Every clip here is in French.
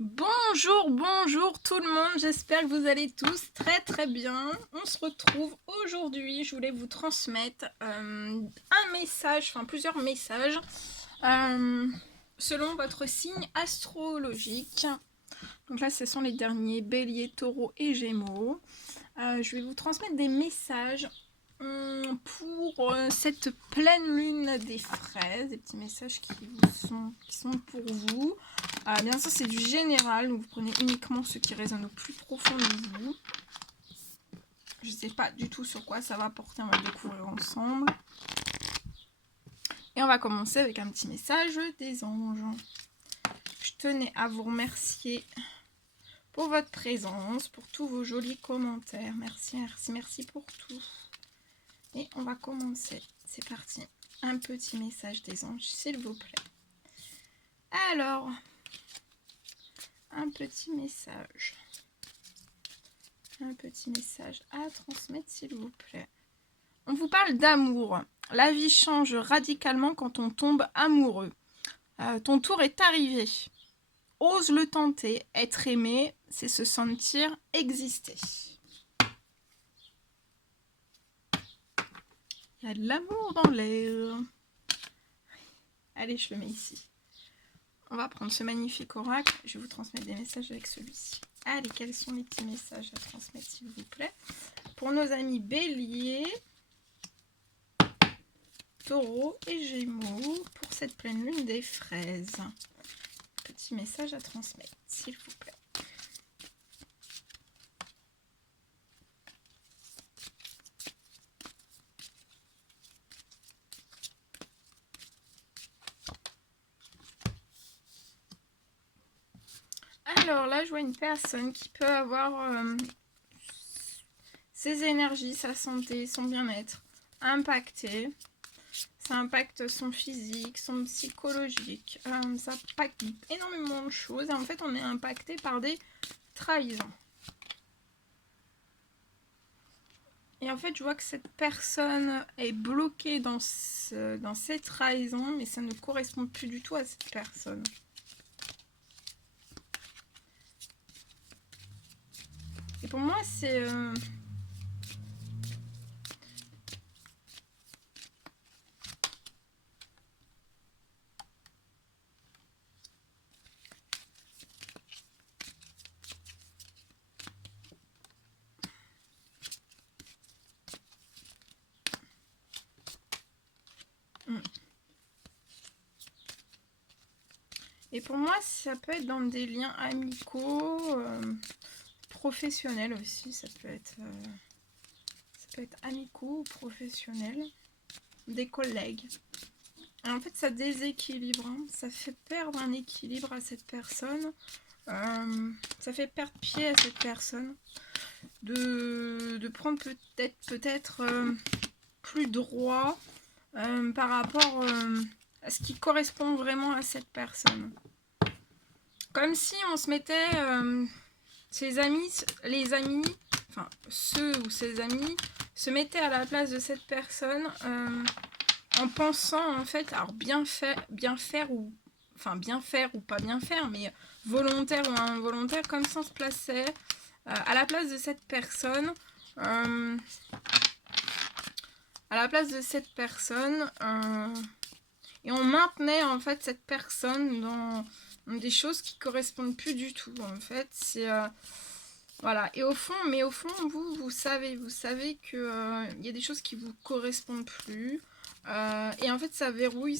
Bonjour, bonjour tout le monde, j'espère que vous allez tous très bien. On se retrouve aujourd'hui, je voulais vous transmettre un message, enfin plusieurs messages, selon votre signe astrologique. Donc là, ce sont les derniers, Bélier, Taureau et Gémeaux. Je vais vous transmettre des messages pour cette pleine lune des fraises, des petits messages qui sont pour vous. Bien sûr, c'est du général, donc vous prenez uniquement ceux qui résonnent au plus profond de vous. Je ne sais pas du tout sur quoi ça va porter, on va le découvrir ensemble. Et on va commencer avec un petit message des anges. Je tenais à vous remercier pour votre présence, pour tous vos jolis commentaires. Merci, merci, merci pour tout. Et on va commencer. C'est parti. Un petit message des anges, s'il vous plaît. Alors, un petit message. Un petit message à transmettre, s'il vous plaît. On vous parle d'amour. La vie change radicalement quand on tombe amoureux. Ton tour est arrivé. Ose le tenter. Être aimé, c'est se sentir exister. Il y a de l'amour dans l'air. Allez, je le mets ici. On va prendre ce magnifique oracle. Je vais vous transmettre des messages avec celui-ci. Allez, quels sont les petits messages à transmettre, s'il vous plaît? Pour nos amis Bélier, Taureau et Gémeaux, pour cette pleine lune des fraises. Petit message à transmettre, s'il vous plaît. Alors là, je vois une personne qui peut avoir ses énergies, sa santé, son bien-être impactées. Ça impacte son physique, son psychologique. Ça impacte énormément de choses. Et en fait, on est impacté par des trahisons. Et en fait, je vois que cette personne est bloquée dans ces trahisons, mais ça ne correspond plus du tout à cette personne. Et pour moi, c'est... Et pour moi, ça peut être dans des liens amicaux, professionnels aussi. Ça peut être amicaux ou professionnels, des collègues. Et en fait, ça déséquilibre, hein. Ça fait perdre un équilibre à cette personne. Ça fait perdre pied à cette personne. De prendre peut-être plus droit par rapport à ce qui correspond vraiment à cette personne. Comme si on se mettait ses amis, les amis, enfin ceux ou ses amis se mettaient à la place de cette personne en pensant en fait, alors bien faire ou pas bien faire, mais volontaire ou involontaire, comme si on se plaçait à la place de cette personne. À la place de cette personne et on maintenait en fait cette personne dans des choses qui correspondent plus du tout en fait. C'est voilà. Et au fond, vous savez que y a des choses qui vous correspondent plus et en fait ça verrouille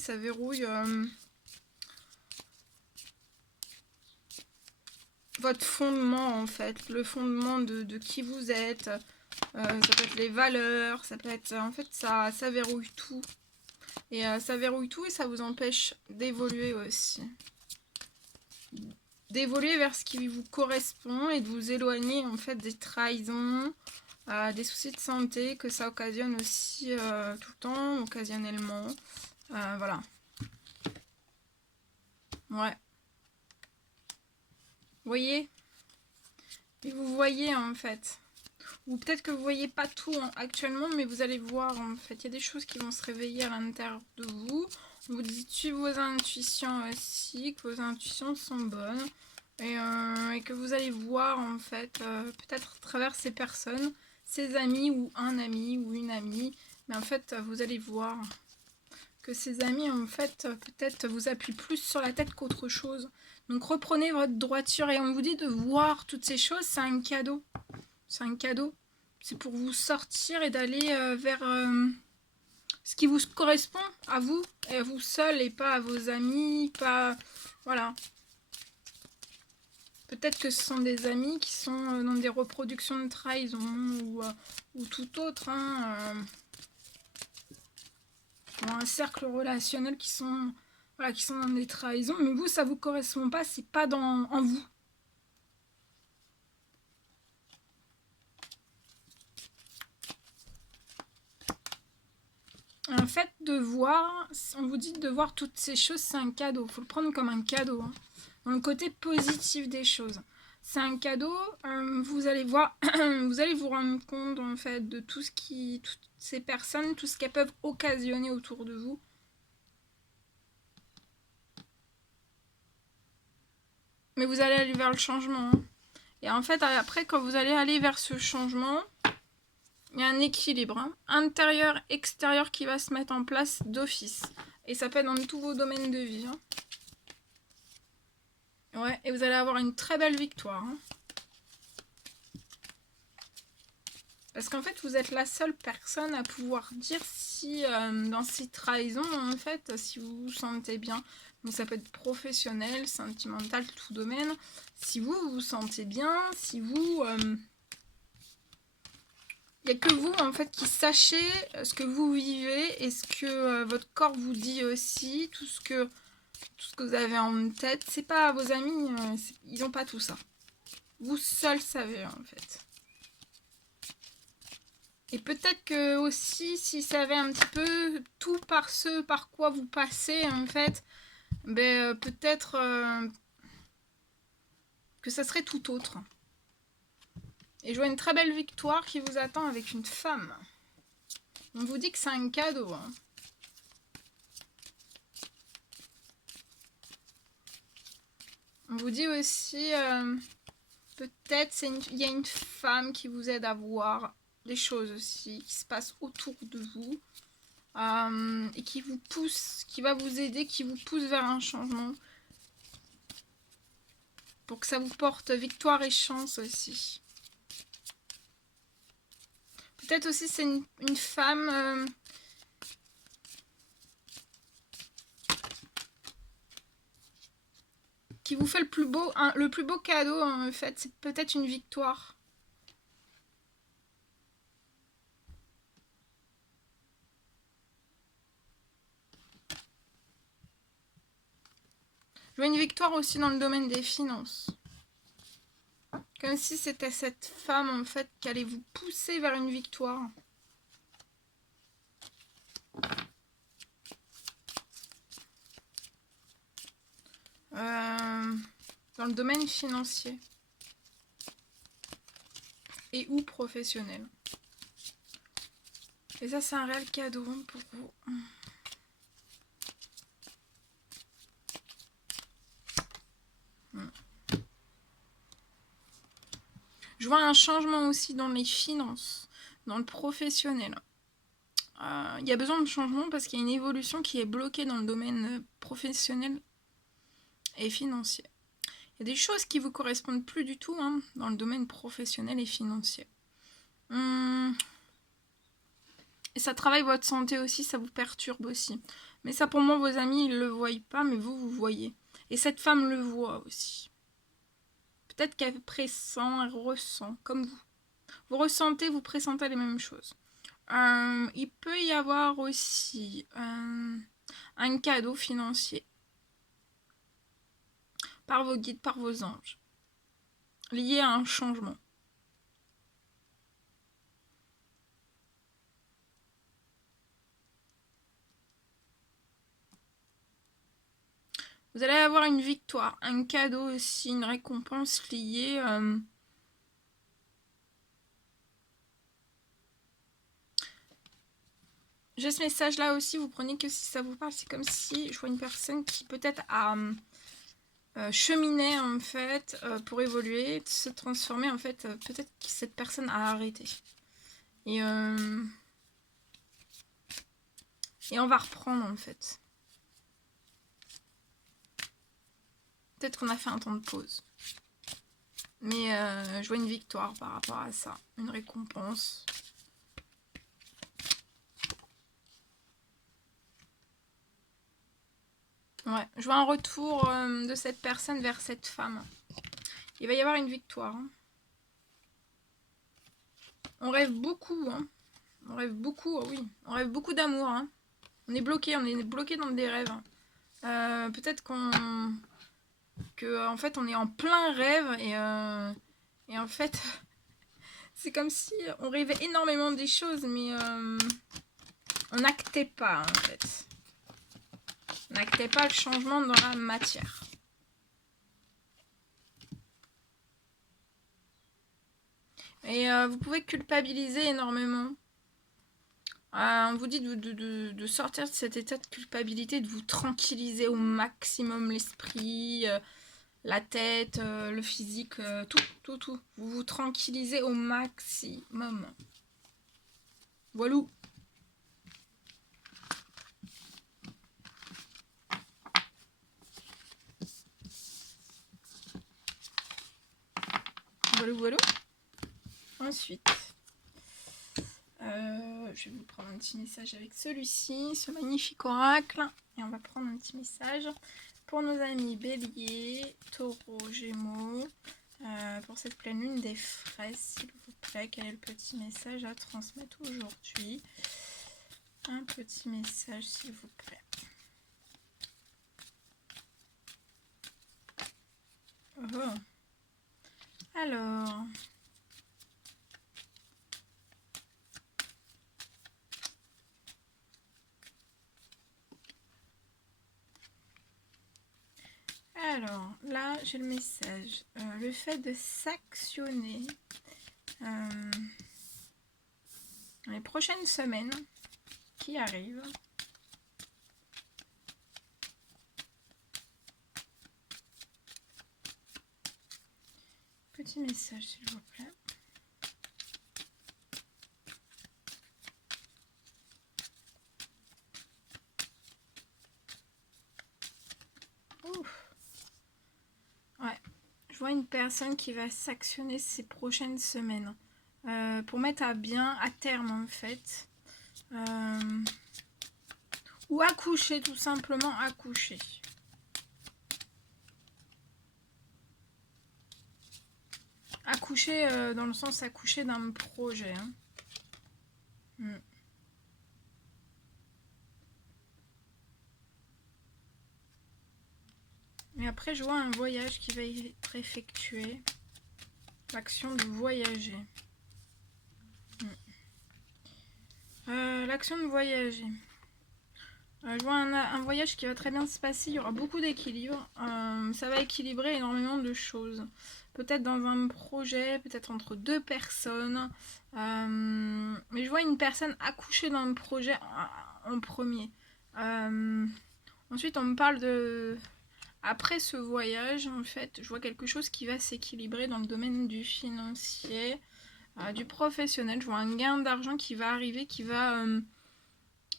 votre fondement en fait, le fondement de qui vous êtes. Ça peut être les valeurs, ça peut être en fait ça verrouille tout. Et ça verrouille tout et ça vous empêche d'évoluer aussi. D'évoluer vers ce qui vous correspond et de vous éloigner en fait des trahisons, des soucis de santé que ça occasionne aussi tout le temps, occasionnellement. Voilà. Ouais. Vous voyez? Et vous voyez en fait. Ou peut-être que vous voyez pas tout actuellement, mais vous allez voir en fait. Il y a des choses qui vont se réveiller à l'intérieur de vous. Vous dites suivez vos intuitions aussi, que vos intuitions sont bonnes. et que vous allez voir en fait, peut-être à travers ces personnes, ses amis ou un ami ou une amie, mais en fait vous allez voir que ces amis en fait peut-être vous appuient plus sur la tête qu'autre chose. Donc reprenez votre droiture et on vous dit de voir toutes ces choses, c'est un cadeau. C'est un cadeau. C'est pour vous sortir et d'aller vers ce qui vous correspond à vous, et à vous seul et pas à vos amis, pas... Voilà. Peut-être que ce sont des amis qui sont dans des reproductions de trahison ou tout autre, hein, dans un cercle relationnel qui sont, voilà, qui sont dans des trahisons, mais vous, ça vous correspond pas, c'est pas en vous. En fait, de voir, on vous dit de voir toutes ces choses, c'est un cadeau. Il faut le prendre comme un cadeau, hein, dans le côté positif des choses. C'est un cadeau, vous allez voir, vous allez vous rendre compte en fait de tout ce qui, toutes ces personnes, tout ce qu'elles peuvent occasionner autour de vous. Mais vous allez aller vers le changement. Hein. Et en fait, après, quand vous allez aller vers ce changement, il y a un équilibre, hein, intérieur-extérieur qui va se mettre en place d'office. Et ça peut être dans tous vos domaines de vie. Hein. Ouais, et vous allez avoir une très belle victoire. Hein. Parce qu'en fait, vous êtes la seule personne à pouvoir dire si dans ces trahisons, en fait, si vous vous sentez bien. Donc ça peut être professionnel, sentimental, tout domaine. Si vous vous sentez bien, si vous... il n'y a que vous, en fait, qui sachez ce que vous vivez et ce que votre corps vous dit aussi, tout ce que vous avez en tête. C'est pas vos amis, ils n'ont pas tout ça. Vous seul savez, en fait. Et peut-être que aussi, s'ils savaient un petit peu tout par ce par quoi vous passez, en fait, ben, peut-être que ça serait tout autre. Et je vois une très belle victoire qui vous attend avec une femme. On vous dit que c'est un cadeau. Hein. On vous dit aussi, peut-être il y a une femme qui vous aide à voir des choses aussi qui se passent autour de vous. Et qui vous pousse, qui va vous aider, qui vous pousse vers un changement. Pour que ça vous porte victoire et chance aussi. Peut-être aussi c'est une femme qui vous fait le plus beau cadeau en fait. C'est peut-être une victoire. Je vois une victoire aussi dans le domaine des finances. Comme si c'était cette femme en fait qui allait vous pousser vers une victoire. Dans le domaine financier. Et ou professionnel. Et ça c'est un réel cadeau pour vous. Je vois un changement aussi dans les finances, dans le professionnel. Il y a besoin de changement parce qu'il y a une évolution qui est bloquée dans le domaine professionnel et financier. Il y a des choses qui ne vous correspondent plus du tout hein, dans le domaine professionnel et financier. Et ça travaille votre santé aussi, ça vous perturbe aussi. Mais ça pour moi, vos amis, ils ne le voient pas, mais vous voyez. Et cette femme le voit aussi. Peut-être qu'elle pressent, elle ressent, comme vous. Vous ressentez, vous pressentez les mêmes choses. Il peut y avoir aussi un cadeau financier par vos guides, par vos anges, lié à un changement. Vous allez avoir une victoire, un cadeau aussi, une récompense liée j'ai ce message là aussi, vous prenez que si ça vous parle, c'est comme si je vois une personne qui peut-être a cheminer en fait pour évoluer, se transformer en fait. Peut-être que cette personne a arrêté. Et on va reprendre en fait. Peut-être qu'on a fait un temps de pause. Mais je vois une victoire par rapport à ça. Une récompense. Ouais, je vois un retour de cette personne vers cette femme. Il va y avoir une victoire. Hein. On rêve beaucoup. Hein. On rêve beaucoup, oui. On rêve beaucoup d'amour. Hein. On est bloqué dans des rêves. Peut-être en fait on est en plein rêve et en fait c'est comme si on rêvait énormément des choses mais on n'actait pas en fait. On n'actait pas le changement dans la matière. Et vous pouvez culpabiliser énormément. On vous dit de sortir de cet état de culpabilité, de vous tranquilliser au maximum l'esprit, la tête, le physique, tout. Vous vous tranquillisez au maximum. Voilà. Voilà. Ensuite, je vais vous prendre un petit message avec celui-ci, ce magnifique oracle. Et on va prendre un petit message pour nos amis Bélier, Taureau, Gémeaux. Pour cette pleine lune des fraises, s'il vous plaît, quel est le petit message à transmettre aujourd'hui? Un petit message, s'il vous plaît. Oh. Alors... Alors, là, j'ai le message. Le fait de s'actionner dans les prochaines semaines qui arrivent. Petit message, s'il vous plaît. Ouf. Ouais, je vois une personne qui va s'actionner ces prochaines semaines pour mettre à bien, à terme en fait. Ou accoucher, tout simplement accoucher. Accoucher dans le sens accoucher d'un projet. Hein. Et après, je vois un voyage qui va être effectué. L'action de voyager. L'action de voyager. Je vois un voyage qui va très bien se passer. Il y aura beaucoup d'équilibre. Ça va équilibrer énormément de choses. Peut-être dans un projet, peut-être entre deux personnes. Mais je vois une personne accoucher dans le projet en premier. Ensuite, on me parle de... Après ce voyage, en fait, je vois quelque chose qui va s'équilibrer dans le domaine du financier, du professionnel. Je vois un gain d'argent qui va arriver, qui va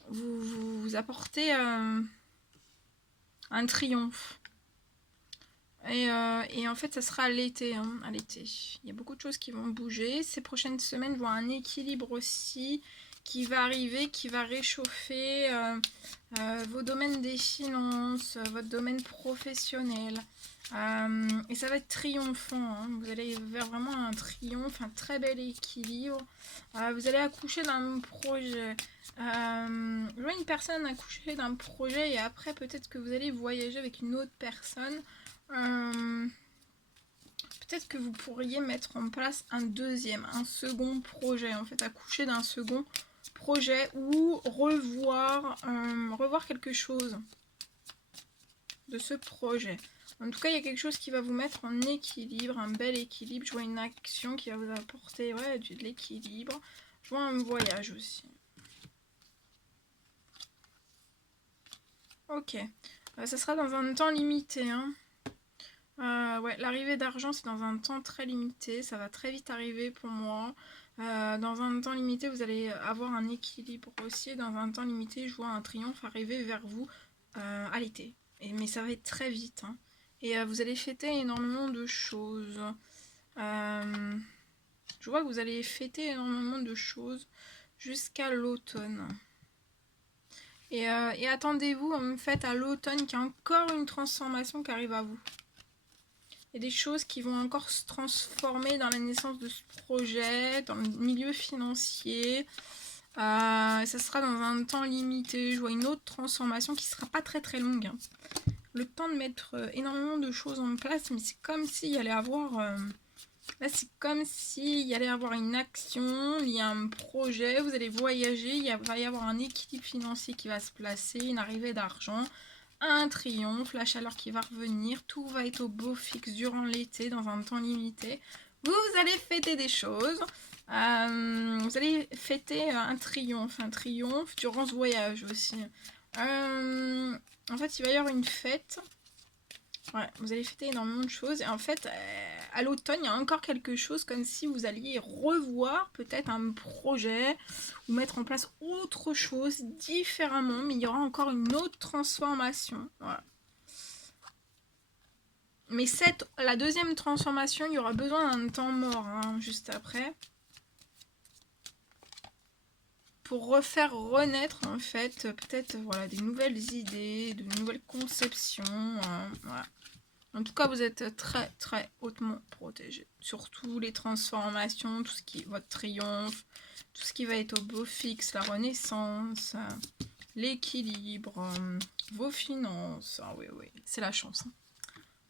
vous apporter un triomphe. Et en fait, ça sera à l'été. Hein, à l'été. Il y a beaucoup de choses qui vont bouger. Ces prochaines semaines, je vois un équilibre aussi qui va arriver, qui va réchauffer vos domaines des finances, votre domaine professionnel. Et ça va être triomphant. Hein. Vous allez vers vraiment un triomphe, un très bel équilibre. Vous allez accoucher d'un projet. Je vois une personne accoucher d'un projet et après peut-être que vous allez voyager avec une autre personne. Peut-être que vous pourriez mettre en place un second projet, en fait, accoucher d'un second projet ou revoir quelque chose de ce projet. En tout cas, il y a quelque chose qui va vous mettre en équilibre, un bel équilibre. Je vois une action qui va vous apporter de l'équilibre. Je vois un voyage aussi. Ok. Ça sera dans un temps limité. Hein. Ouais, l'arrivée d'argent, c'est dans un temps très limité. Ça va très vite arriver pour moi. Dans un temps limité, vous allez avoir un équilibre aussi. Et dans un temps limité, je vois un triomphe arriver vers vous à l'été. Mais ça va être très vite, hein. Et vous allez fêter énormément de choses. Euh, je vois que vous allez fêter énormément de choses jusqu'à l'automne. Et attendez-vous en fait à l'automne qu'il y a encore une transformation qui arrive à vous. Il y a des choses qui vont encore se transformer dans la naissance de ce projet, dans le milieu financier. Ça sera dans un temps limité. Je vois une autre transformation qui ne sera pas très très longue, hein. Le temps de mettre énormément de choses en place, mais c'est comme s'il y allait avoir... là, c'est comme s'il y allait avoir une action, il y a un projet, vous allez voyager, va y avoir un équilibre financier qui va se placer, une arrivée d'argent, un triomphe, la chaleur qui va revenir, tout va être au beau fixe durant l'été, dans un temps limité. Vous allez fêter des choses, vous allez fêter un triomphe durant ce voyage aussi. En fait, il va y avoir une fête. Ouais, vous allez fêter énormément de choses. Et en fait, à l'automne, il y a encore quelque chose comme si vous alliez revoir peut-être un projet ou mettre en place autre chose différemment, mais il y aura encore une autre transformation. Voilà. Mais la deuxième transformation, il y aura besoin d'un temps mort, hein, juste après. Pour refaire renaître, en fait, peut-être voilà, des nouvelles idées, de nouvelles conceptions. Voilà. En tout cas, vous êtes très très hautement protégé. Surtout les transformations, tout ce qui est votre triomphe, tout ce qui va être au beau fixe, la renaissance, l'équilibre, vos finances. Ah oui, oui, c'est la chance, hein.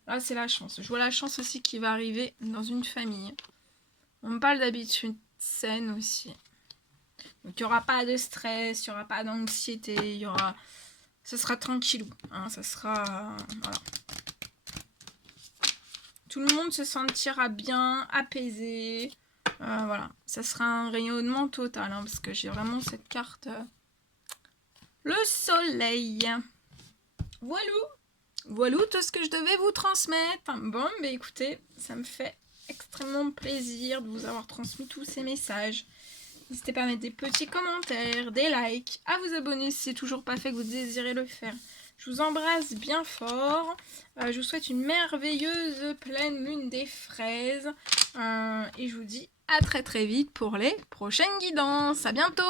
Là, c'est la chance. Je vois la chance aussi qui va arriver dans une famille. On me parle d'habitude saine aussi. Donc, il n'y aura pas de stress, il n'y aura pas d'anxiété, il y aura... Ce sera tranquillou, hein, ça sera... voilà. Tout le monde se sentira bien, apaisé. Voilà, ça sera un rayonnement total, hein, parce que j'ai vraiment cette carte. Le soleil. Voilà. Voilà tout ce que je devais vous transmettre. Bon, bah écoutez, ça me fait extrêmement plaisir de vous avoir transmis tous ces messages. N'hésitez pas à mettre des petits commentaires, des likes, à vous abonner si c'est toujours pas fait que vous désirez le faire. Je vous embrasse bien fort. Je vous souhaite une merveilleuse pleine lune des fraises. Et je vous dis à très très vite pour les prochaines guidances. À bientôt!